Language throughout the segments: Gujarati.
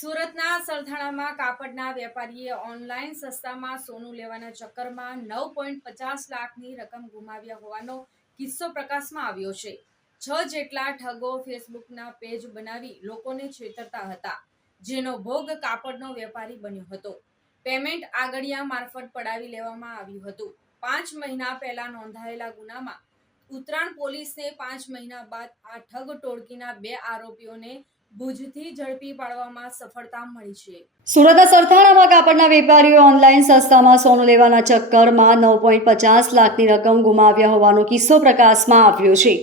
સુરતના સરથાણામાં કાપડના વેપારીએ ઓનલાઈન સસ્તામાં સોનું લેવાના ચક્કરમાં 9.50 લાખની રકમ ગુમાવ્યા હોવાનો કિસ્સો પ્રકાશમાં આવ્યો છે। 6 જેટલા ઠગો ફેસબુકના પેજ બનાવી લોકોને છેતરતા હતા, જેનો ભોગ કાપડનો વેપારી બન્યો હતો। પેમેન્ટ આગળિયા મારફત પડાવી લેવામાં આવ્યું હતું। 5 મહિના પહેલા નોંધાયેલા ગુનામાં ઉત્તરાણ પોલીસને 5 મહિના બાદ આ ઠગ ટોળકીના 2 આરોપીઓને ભુજથી ઝડપી પાડવામાં સફળતા મળી છે। સુરતના સરથાણામાં કાપડના વેપારીઓ ઓનલાઈન સસ્તામાં સોનું લેવાના ચક્કરમાં 9.50 લાખની રકમ ગુમાવ્યા હોવાનો કિસ્સો પ્રકાશમાં આવ્યો છે।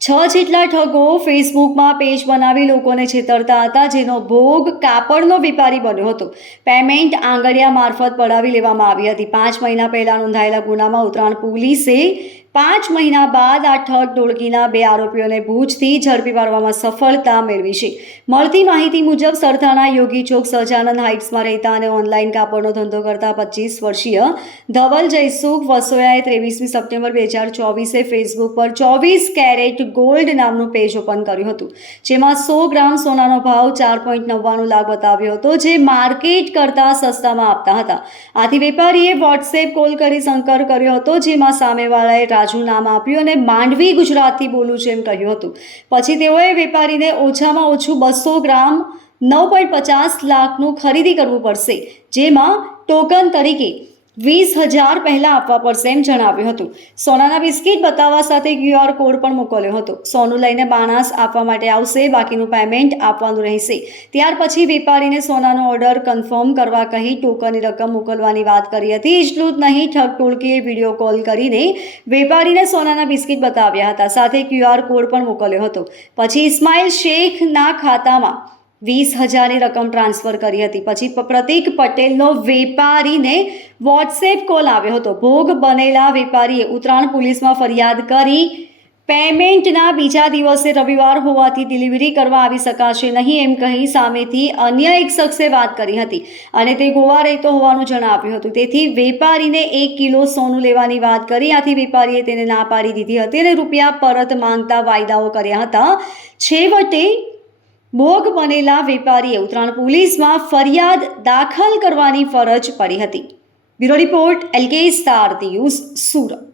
6 જેટલા ઠગો ફેસબુકમાં પેજ બનાવી લોકોને છેતરતા હતા, જેનો ભોગ કાપડનો વેપારી બન્યો હતો। પેમેન્ટ આંગળિયા મારફત પડાવી લેવામાં આવી હતી। 5 મહિના પહેલા નોંધાયેલા ગુનામાં ઉત્તરાણ પોલીસે 5 મહિના બાદ આ ઠગ ટોળકીના 2 આરોપીઓને ભુજથી ઝડપી પાડવામાં સફળતા મેળવી છે। મળતી માહિતી મુજબ સરથાણા યોગી ચોક સહજાનંદ હાઇટ્સમાં રહેતા અને ઓનલાઈન કાપડનો ધંધો કરતા 25 વર્ષીય ધવલ જયસુખ વસોયાએ 23 સપ્ટેમ્બર 2024 ફેસબુક પર 24 કેરેટ ગોલ્ડ નામનું પેજ ઓપન કર્યું હતું, જેમાં 100 ગ્રામ સોનાનો ભાવ 4.99 લાખ બતાવ્યો હતો, જે માર્કેટ કરતાં સસ્તામાં આપતા હતા। આથી વેપારીએ વોટ્સએપ કોલ કરી સંપર્ક કર્યો હતો, જેમાં સામેવાળાએ રાજુ નામ આપ્યું અને માંડવી ગુજરાતી બોલું છે એમ કહ્યું હતું। પછી તેઓએ વેપારીને ઓછામાં ઓછું 200 ગ્રામ 9.50 લાખનું ખરીદી કરવું પડશે, જેમાં ટોકન તરીકે 20,000 પહેલાં આપવા પડશે એમ જણાવ્યું હતું। સોનાના બિસ્કિટ બતાવવા સાથે QR કોડ પણ મોકલ્યો હતો। સોનું લઈને બાણાસ આપવા માટે આવશે, બાકીનું પેમેન્ટ આપવાનું રહેશે। ત્યાર પછી વેપારીને સોનાનો ઓર્ડર કન્ફર્મ કરવા કહી ટોકનની રકમ મોકલવાની વાત કરી હતી। એટલું જ નહીં, ઠગ ટોળકીએ વિડીયો કોલ કરીને વેપારીને સોનાના બિસ્કિટ બતાવ્યા હતા, સાથે QR કોડ પણ મોકલ્યો હતો। પછી ઇસ્માઇલ શેખના ખાતામાં 20,000ની રકમ ટ્રાન્સફર કરી હતી। પછી પ્રતીક પટેલનો વેપારીને વોટ્સએપ કોલ આવ્યો હતો। ભોગ બનેલા વેપારીએ ઉત્તરાણ પોલીસમાં ફરિયાદ કરી પેમેન્ટના બીજા દિવસે રવિવાર હોવાથી ડિલિવરી કરવા આવી શકાશે નહીં એમ કહી સામેથી અન્ય એક શખ્સે વાત કરી હતી અને તે ગોવા રહેતો હોવાનું જણાવ્યું હતું। તેથી વેપારીને 1 કિલો સોનું લેવાની વાત કરી, આથી વેપારીએ તેને ના પાડી દીધી હતી અને રૂપિયા પરત માંગતા વાયદાઓ કર્યા હતા। છેવટે ભોગ બનેલા વેપારીએ ઉત્તરાણ પોલીસમાં ફરિયાદ દાખલ કરવાની ફરજ પડી હતી। Bureau report LK star news, Surat.